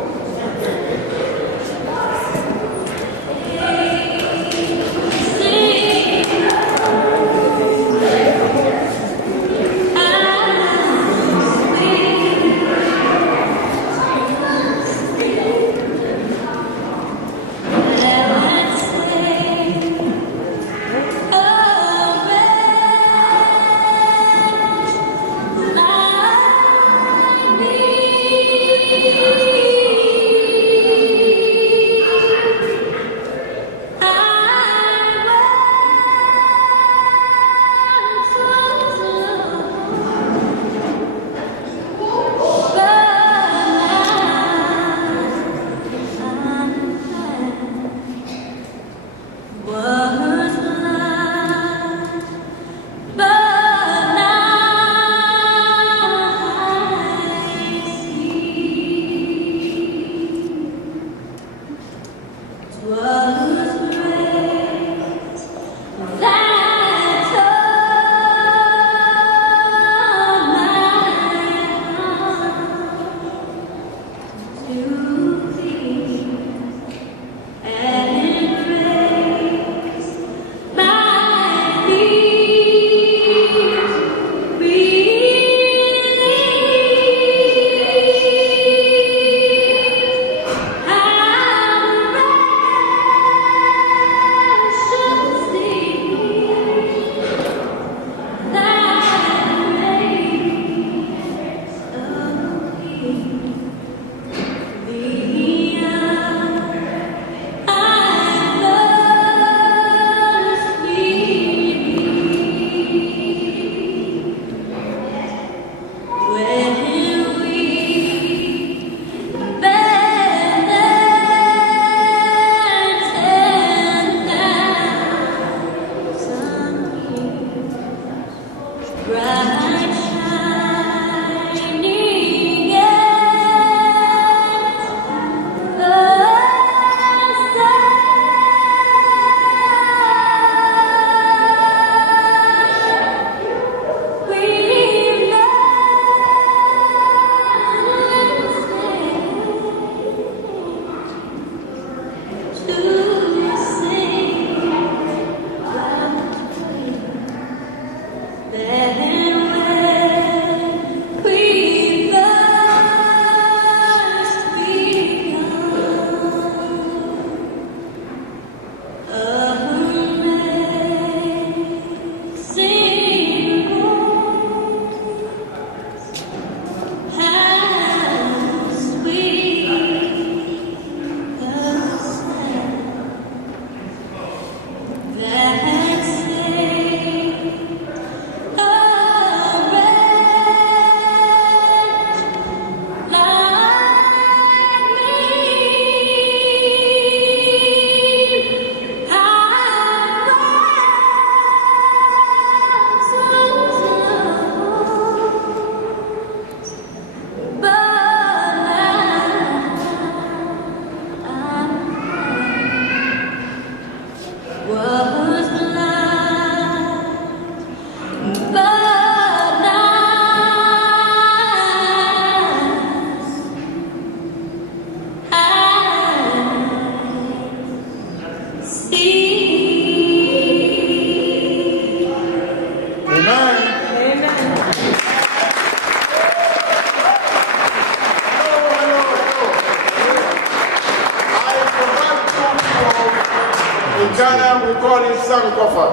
In Ghana, we call it Sankofa.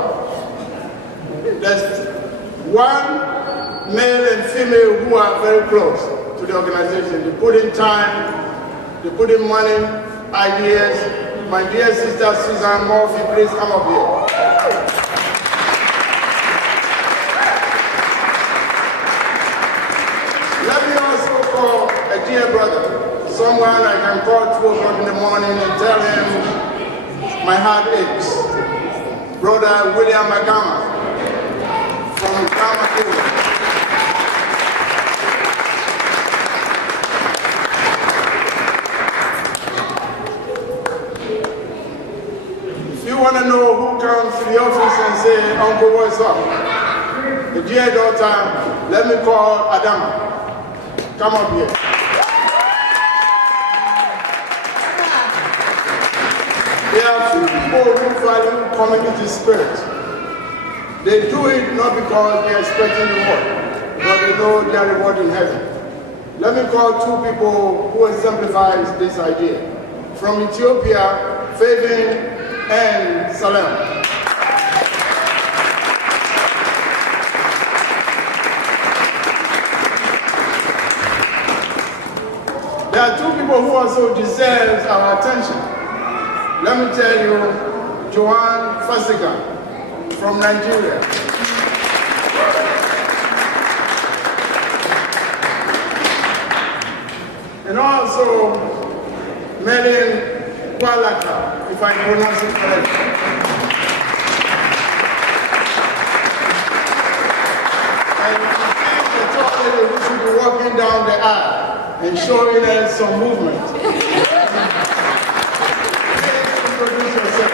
There's one male and female who are very close to the organization. They put in time, they put in money, ideas. My dear sister Susan Murphy, please come up here. Let me also call a dear brother, someone I can call 2 o'clock in the morning and tell him my heart aches. Brother William Magama from Ghana. If you want to know who comes to the office and say, up. The dear daughter, let me call Adama. Come up here. There are few people who value community spirit. They do it not because they are expecting reward, but they know their reward in heaven. Let me call two people who exemplifies this idea. From Ethiopia, Fabian and Salem. There are two people who also deserve our attention. Let me tell you, Joanne Fasiga from Nigeria. And also Melin Walaka, if I pronounce it correctly. And I think the tall lady who should be walking down the aisle and showing us some movement. Introduce yourself.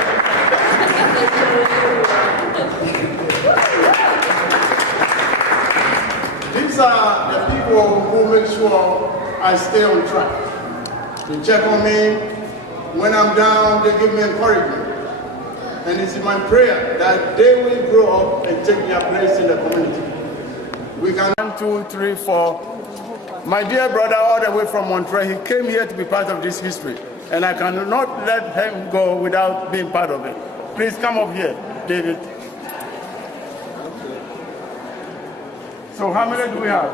These are the people who make sure I stay on track. They check on me. When I'm down, they give me encouragement. And it's my prayer that they will grow up and take their place in the community. We can 1, 2, 3, 4. My dear brother, all the way from Montreal, he came here to be part of this history. And I cannot let him go without being part of it. Please come up here, David. So how many do we have?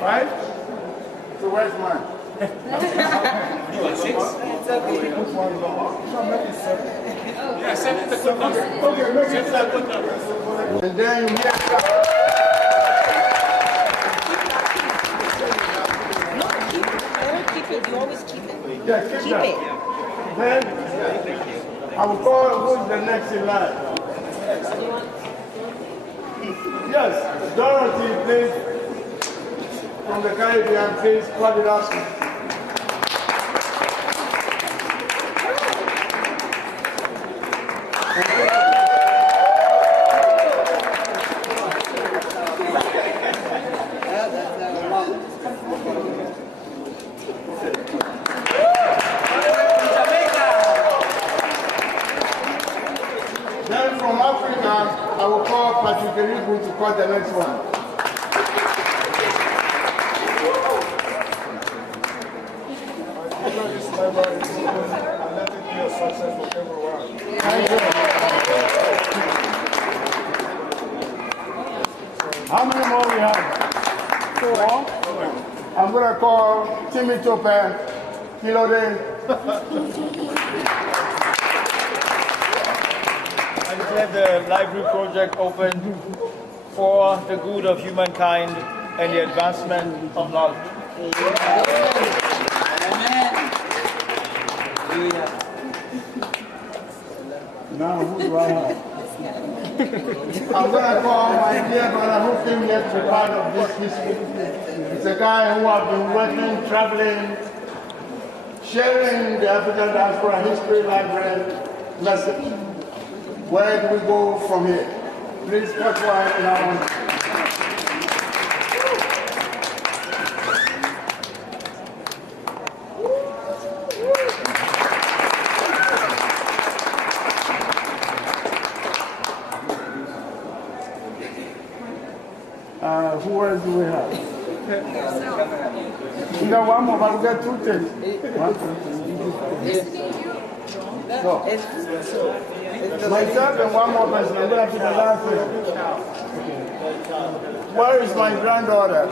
5? So where's mine? You want 6? It's okay. Yeah, 7 is a good number. Okay, make it 7. And then you hear. Keep it. You always keep it. Yeah, keep that. it. Then I will call who's the next in line. Yes, Dorothy, please. From the Caribbean, please, plug it up. Then from Africa, I will call Patrick Eribu to call the next one. How many more we have? 4. I'm going to call Timmy Tope, Kilode. I declare the library project open for the good of humankind and the advancement of knowledge. Now, who do I have? I'm going to call my dear brother who came here to be part of this history. It's a guy who has been working, traveling, sharing the African Diaspora History Library message. Where do we go from here? Please cut wide in our who else do we have? We got one more, but we got 2 things. No. Myself and one more person. I'm going to be the last person. Where is my granddaughter?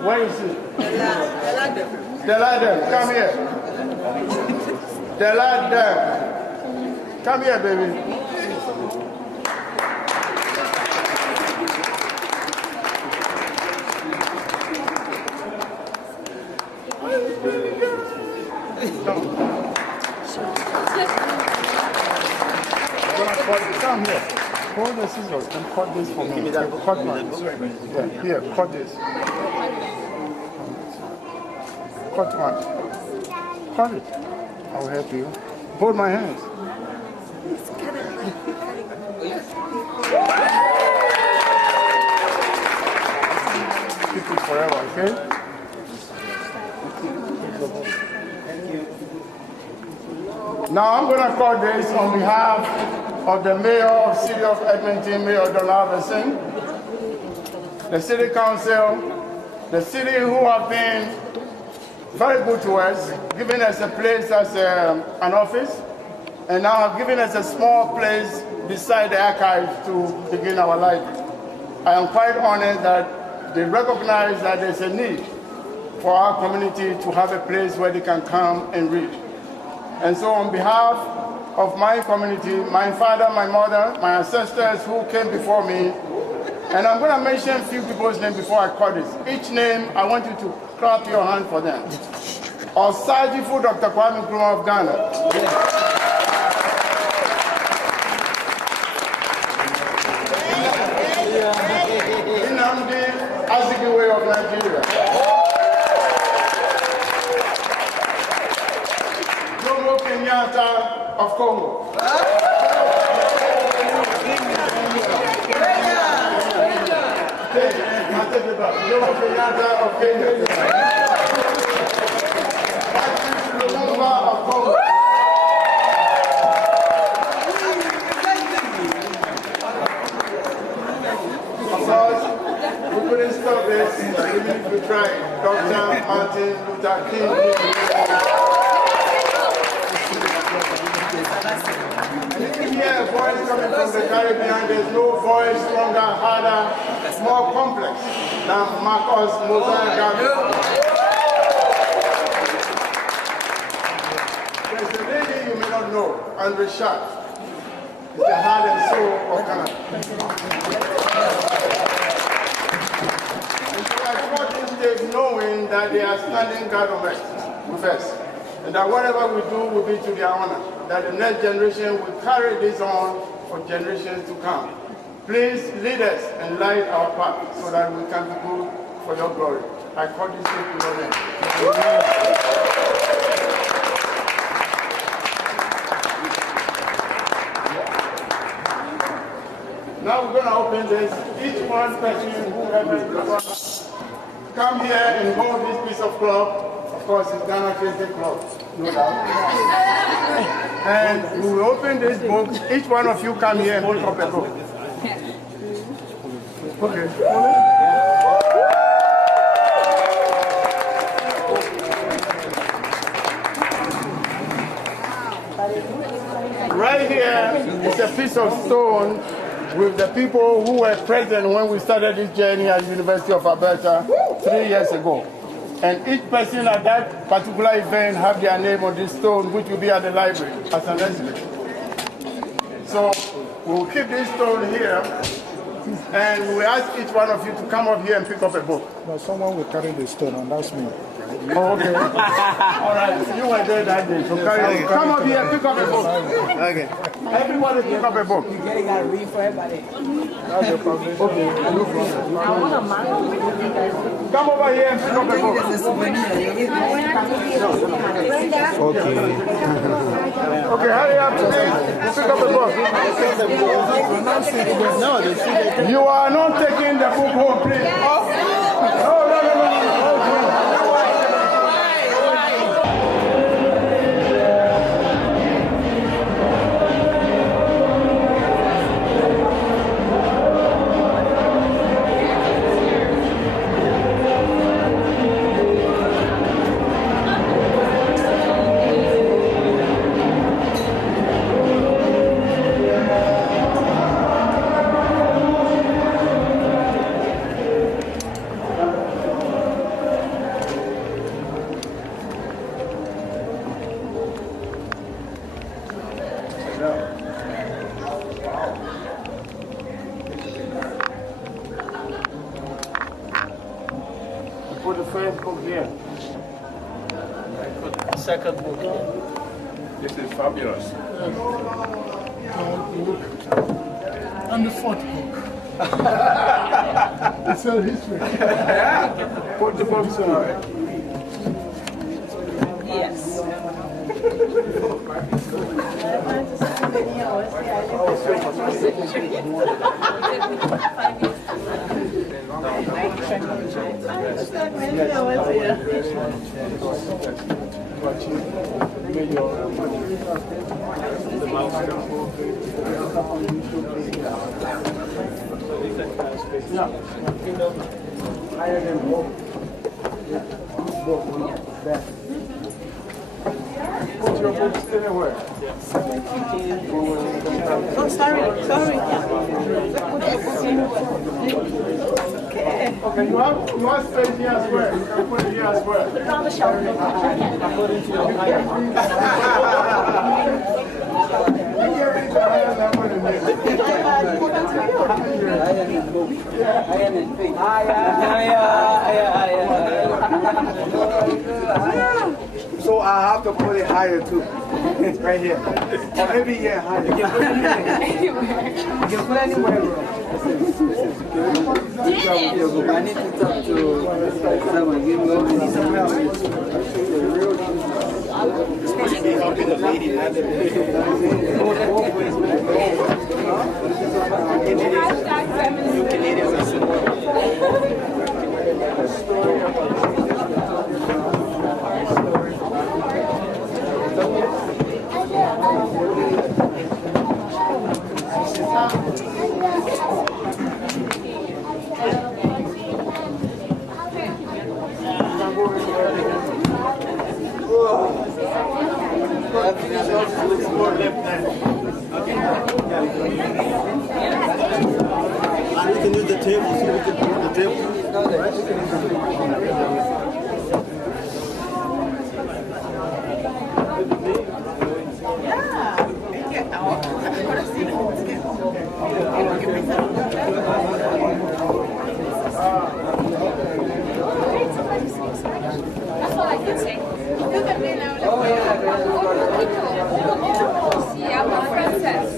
Where is she? Deladem, come here. Deladem. Come here, baby. Come here. Hold the scissors and cut this for me. Cut mine. Yeah, here, cut this. Cut mine. Cut it. I will help you. Hold my hands. Keep it forever, okay? Now I'm going to call this on behalf of the Mayor of City of Edmonton, Mayor Donald Iverson, the City Council, the city who have been very good to us, giving us a place as an office, and now have given us a small place beside the archive to begin our library. I am quite honored that they recognize that there's a need for our community to have a place where they can come and read. And so on behalf of my community, my father, my mother, my ancestors who came before me, and I'm going to mention a few people's names before I call this. Each name, I want you to clap your hand for them. Osajifu Dr. Kwame Nkrumah of Ghana. Nnamdi Azikiwe of Nigeria. Jomo Kenyatta of Congo. Jomo Kenyatta of Kenya. Lumumba of Congo. Of course, we couldn't stop this, even if we tried. Dr. Martin Luther King. And you can hear a voice coming from the Caribbean. There's no voice stronger, harder, more complex than Marcus Mosiah Garvey. There's a lady you may not know, Andre Schacht. It's the heart and soul of Canada. And so I brought this stage knowing that they are standing guard with us. And that whatever we do will be to their honor. That the next generation will carry this on for generations to come. Please lead us and light our path so that we can be good for your glory. I call this in your name. Now we're going to open this. Each one person who has come here and hold this piece of cloth. Of course, it's Ghana Christian cloth, no doubt. And we will open this book. Each one of you come here and pick up a book. Okay. Right here is a piece of stone with the people who were present when we started this journey at the University of Alberta 3 years ago. And each person at that particular event have their name on this stone, which will be at the library as an exhibit. So we'll keep this stone here, and we ask each one of you to come up here and pick up a book. No, someone will carry the stone, and that's me. Oh, okay. All right, you were there that day, so carry it. Come up here and pick up a book. Okay. Everybody pick up a book. You gotta read for everybody. That's your problem. Okay. Come over here and pick up a book. Okay. Okay, hurry up, please. Pick up a book. You are not taking the book home, please. No. Put the first book here. Put the second book here. This is fabulous. And the fourth book. It's a history. Put the books on. Yes. Oh, sorry. Okay, you have space here as well. You can put it here as well. Put it on the shelf. So I have to put it higher too. Right here. Or maybe here higher. You can put it anywhere. You can put it anywhere, bro. I need to talk to someone. Give me over. Need some help. Supposed to be helping the lady, not the lady. You Canadians are so And we can use the table, so we can put the table. That's all I can say. Yeah, my princess.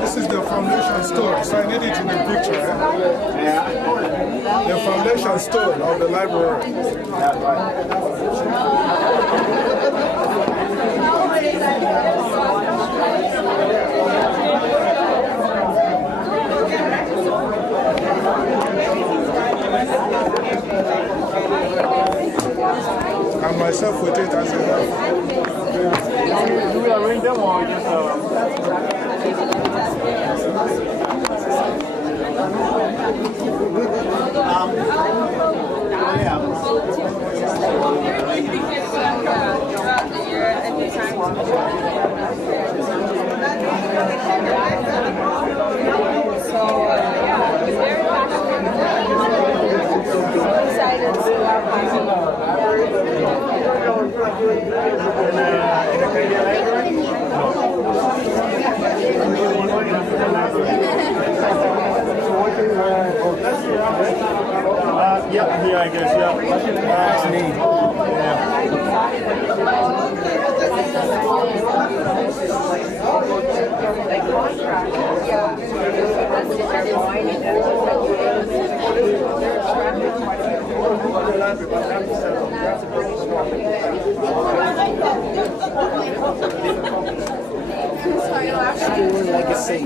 This is the foundation stone, so I need it in the picture. The foundation stone of the library. And myself with it as well. Do we arrange them or just yeah, here I guess, yeah. That's me. Legacy.